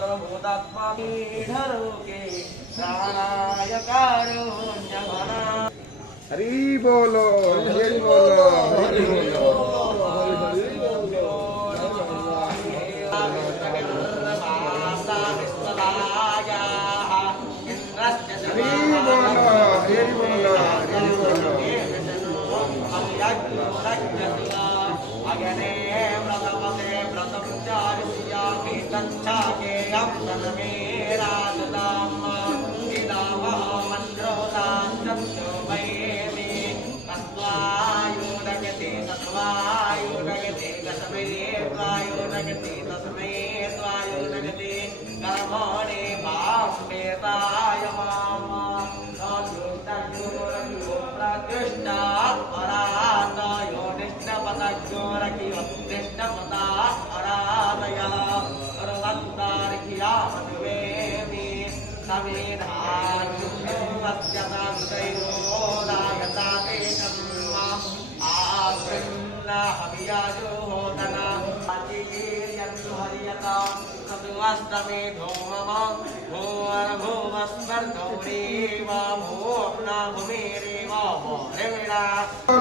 सर्वभूतात्मा ढरोगे प्राणाय कारुण्यघना। हरि बोलो हरि बोलो हरि बोलो। अग्ने व्रतपते व्रतं चारिष्यामि तच्छाकेयं तन्मेराजताम् पितामह मन्त्रोतां चक्षुर्मयेति तस्मायुदगति तस्मायुदगति तस्मै त्वायुदगति तस्मै त्वायुदगति कर्मणि मां वेदाय माम् प्रतिष्ठात् परातयो निष्ठपतज्ञोरकियो निष्ठपतात् परातयः सर्वत्तार्क्यामनुवेमि समेधायुष्योदायतातेकम् आकृन्न हवियाजुहोदना अचिकीर्यन्तु हरियतां तदुवस्तमेधो मम भूर्भुवस्वर्गो रेव भूम्ना भूमिरेव मोरिणा।